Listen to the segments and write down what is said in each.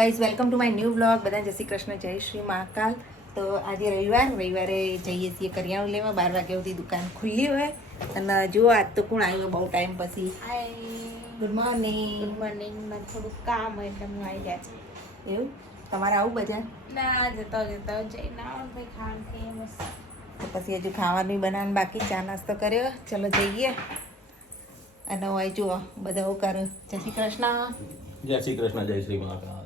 Guys welcome to my new vlog. બધા જય શ્રી કૃષ્ણ, જય શ્રી મહાકાલ. તો આજે રવિવારે જઈએ છીએ કરિયાણું લેવા. 12 વાગ્યા સુધી દુકાન ખુલ્લી હોય. અને જો આજ તો કોણ આવ્યું બહુ ટાઈમ પછી. Good morning. મને થોડું કામ હોય એટલે હું આવી ગયા છે. એવું તમારે આવું બજાર? ના જતો જઈને આવો ભાઈ ખાવાનું ખાઈએ બસ. તો પછી હજુ ખાવાનું બનાવવાનું બાકી, ચા નાસ્તો કર્યો. ચલો જઈએ. અને હોય જુઓ બધા હું કરું. જય શ્રી કૃષ્ણ. જય શ્રી કૃષ્ણ, જય શ્રી મહાકાલ.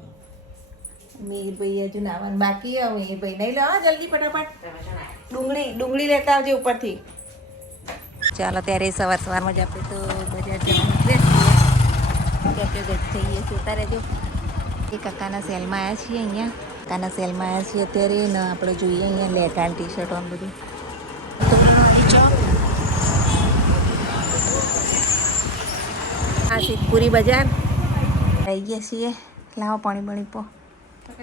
મીરભાઈ હજુ નાવાનું બાકી હોય. મીરભાઈ નહીં લો જલ્દી ફટાફટ. ડુંગળી લેતા આવજે ઉપરથી. ચાલો ત્યારે સવારમાં જ આપણે તો બજાર જવા નીકળે છીએ. થઈએ જોતા રહેજો. એ કાકાના સેલમાં આવ્યા છીએ અહીંયા. કાકાના સેલમાં આવ્યા છીએ અત્યારે ને આપણે જોઈએ અહીંયા લેટાન ટી શર્ટો બધું. આ સિદ્ધપુરી બજાર આવી ગયા છીએ. લાવો પાણી બણી પો.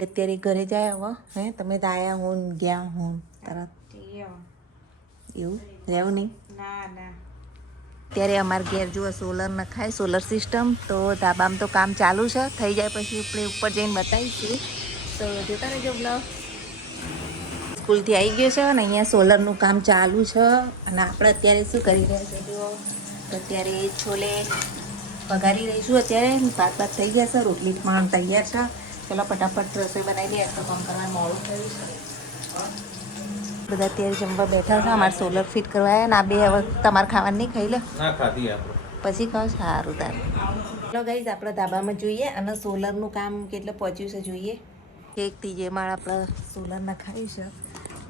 અત્યારે ઘરે જાય હવે. હે તમે તો આયા હું ગયા હું તરત એવું રહેવું નહીં. ના અત્યારે અમારે ઘેર જુઓ સોલર નખાય, સોલર સિસ્ટમ. તો ધાબામાં તો કામ ચાલુ છે. થઈ જાય પછી આપણે ઉપર જઈને બતાવીશું. તો જોતા રહેજો બ્લોગ. સ્કૂલથી આવી ગયો છે અને અહીંયા સોલરનું કામ ચાલુ છે. અને આપણે અત્યારે શું કરી રહ્યા છે જુઓ. અત્યારે છોલે વઘારી રહીશું. અત્યારે ભાત થઈ જશે. રોટલી પણ તૈયાર છે. ચલો ફટાફટ રસોઈ બનાવી દઈએ. તો કામ કરવાનું મોડું થયું છે. બધા અત્યારે જમવા બેઠા છે. અમારે સોલર ફિટ કરવાયા ને આ બે હવે તમારે ખાવાનું નહીં ખાઈ લે પછી ખાવ. સારું તારે. ચલો ગાઈઝ આપણે ધાબામાં જોઈએ અને સોલરનું કામ કેટલું પહોંચ્યું છે જોઈએ. એક ત્રીજે માળ આપણે સોલર નખાવ્યું છે.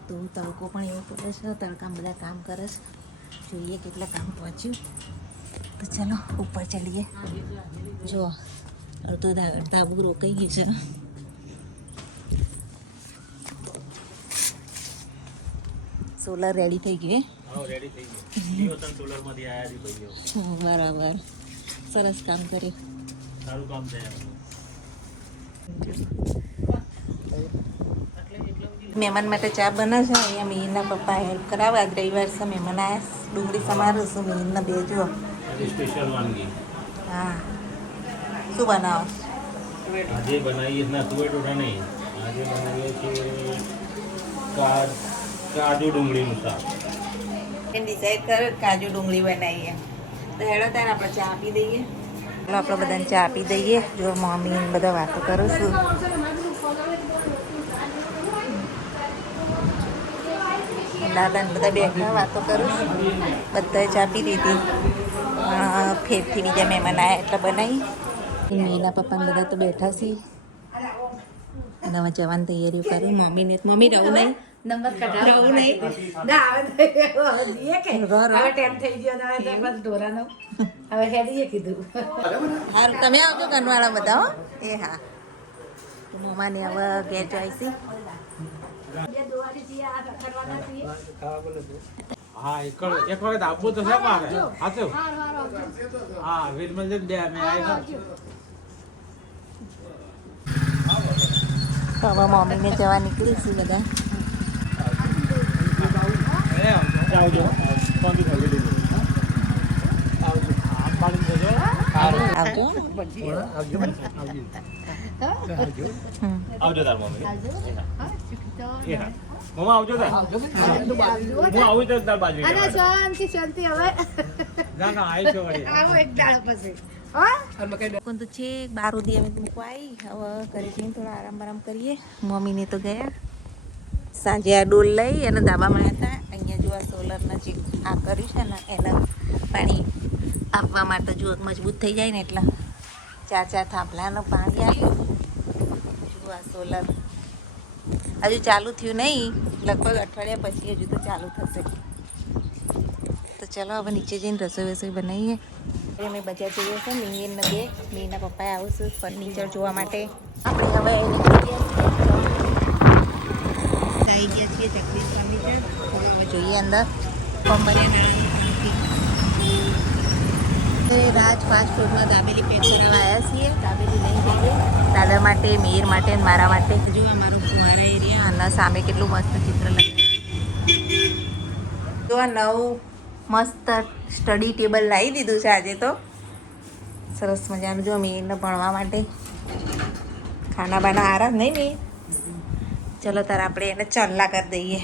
તો તડકો પણ એવો પડે છે. તડકામાં બધા કામ કરે છે. જોઈએ કેટલા કામ પહોંચ્યું. તો ચલો ઉપર ચડીએ. જો અડધો ધાબુ રોકાઈ ગયું છે. સોલર રેડી થઈ ગયું. બરાબર, સરસ કામ કર્યું. મહેમાન માટે ચા બને છે. અહીંયા મીરના પપ્પા હેલ્પ કરાવે. આજ રવિવાર છે, મહેમાન આવ્યા. ડુંગળી સમારું છું. મીરના બે જો. હા, શું બનાવો? આજે બનાવીએ ના તુવેર ટોટા નહીં. આજે બનાવીએ છીએ કાજુ ડુંગળીનું શાક. ડિસાઈડ કરો કાજુ ડુંગળી બનાવીએ. તો હેડો ત્યારે આપણે ચા આપી દઈએ. ચાલો આપણે બધાને ચા આપી દઈએ. જો મમ્મી બધા વાતો કરું છું. દાદાને બધા બેઠા વાતો કરું છું. બધાએ ચા પી દીધી. ફેરથી બીજા મહેમાન આવ્યા એટલે બનાવી. મીના પપ્પાને બધા તો બેઠા છે. અને હવે જવાની તૈયારીઓ કરી. મમ્મી રહું નહીં. નંબર રહું નહીં. ના હવે ટાઈમ થઈ ગયો હવે બસ ઢોરાનો હવે હેડીએ કીધું. સારું તમે આવજો કનવાળા બધા હો. એ હા, મમ્માને હવે ઘેર જોઈશી. હા એક વખત આપવું તો છે મારે. હાચું? હા વીરમલ જ દે અમે આવી. તો હવે મમ્મીને જવા નીકળીશું બધા. આવજો. આવજો. આવજો તાર મમ્મી. મમ્મા આવજો તાર. હું આવું તો તાર બાજુ. શાંતિ હવે ના આવી છો વળી. આવો એક દાડો પછી કોણ તો છે 12 સુધી અમે મૂકવા આવી. હવે ઘરે જઈને થોડો આરામ કરીએ. મમ્મીને તો ગયા સાંજે આ ડોલ લઈ અને ધાબામાં હતા. અહીંયા જો આ સોલરના જે આ કર્યું છે ને એના પાણી આપવા માટે જો મજબૂત થઈ જાય ને એટલા 4 થાંભલાનું પાણી આવ્યું. જો આ સોલર હજુ ચાલુ થયું નહીં. લગભગ અઠવાડિયા પછી હજુ તો ચાલુ થશે. તો ચલો હવે નીચે જઈને રસોઈ બનાવીએ. અમે બજાર જઈએ છીએ. મીના પપ્પાએ આવું છું ફર્નિચર જોવા માટે. આપણે હવે આવી ગયા છીએ જગદીશ ફર્નિચર. હવે જોઈએ અંદર રાજ ફાસ્ટ ફૂડમાં દાબેલી પેક કરાવવા આવ્યા છીએ. દાબેલી લઈ જઈએ દાદા માટે, મીર માટે અને મારા માટે. જો અમારું ફુવારા એરિયા અને સામે કેટલું મસ્ત ચિત્ર લગાવ્યું. જો આ નવું મસ્ત સ્ટડી ટેબલ લાવી દીધું છે આજે તો. સરસ મજાનું જો મીરને ભણવા માટે. ખાના બાના આરામ નહીં ને. ચલો તાર આપણે એને ચલ્લા કરી દઈએ.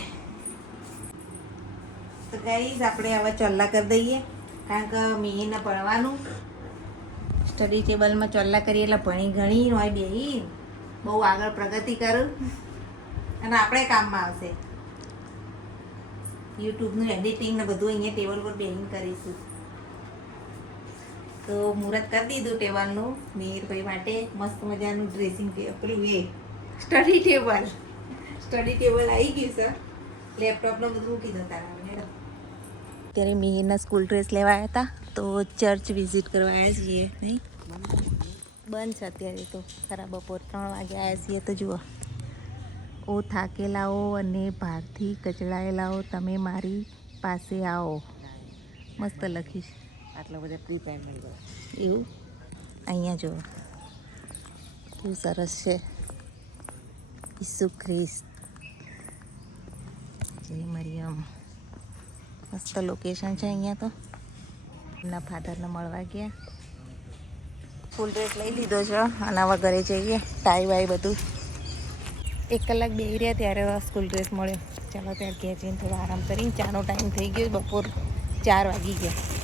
તો ગાઈસ આપણે હવે ચલ્લા કરી દઈએ કારણ કે મિહીને ભણવાનું સ્ટડી ટેબલમાં ચલ્લા કરીએ એટલે ભણી ઘણી હોય બેહી બહુ આગળ પ્રગતિ કરું અને આપણે કામમાં આવશે. યુટ્યુબનું એડિટિંગ ને બધું અહીંયા ટેબલ પર બેહીને કરીશું. તો મુહૂર્ત કરી દીધું ટેબલનું મિહિરભાઈ માટે મસ્ત મજાનું ડ્રેસિંગ પેલું એ સ્ટડી ટેબલ આવી ગયું સર. લેપટોપનું બધું મૂકી દો તારા મેડમ. અત્યારે મિહિરના સ્કૂલ ડ્રેસ લેવા આવ્યા હતા તો ચર્ચ વિઝિટ કરવા આવ્યા છીએ. નહીં બંધ છે અત્યારે તો ખરા બપોર 3 વાગે આવ્યા છીએ. તો જુઓ ઓ થાકેલાઓ અને ભારથી કચડાયેલાઓ તમે મારી પાસે આવો મસ્ત લખીશ. આટલા બધા પ્રી પ્રાઇમરી એવું અહીંયા જુઓ કેવું સરસ છે. ઈસુ ખ્રિસ્ત જય મરિયમ. મસ્ત લોકેશન છે અહીંયા. તો એમના ફાધરને મળવા ગયા. ફૂલ ડ્રેસ લઈ લીધો છે અને હવે ઘરે જઈએ. ટાઈ વાઈ બધું 1 કલાક બેસી રહ્યા ત્યારે સ્કૂલ ડ્રેસ મળ્યો. ચાલો ત્યારે ઘેર જઈને થોડો આરામ કરીને ચાનો ટાઈમ થઈ ગયો. બપોર 4 વાગી ગયા.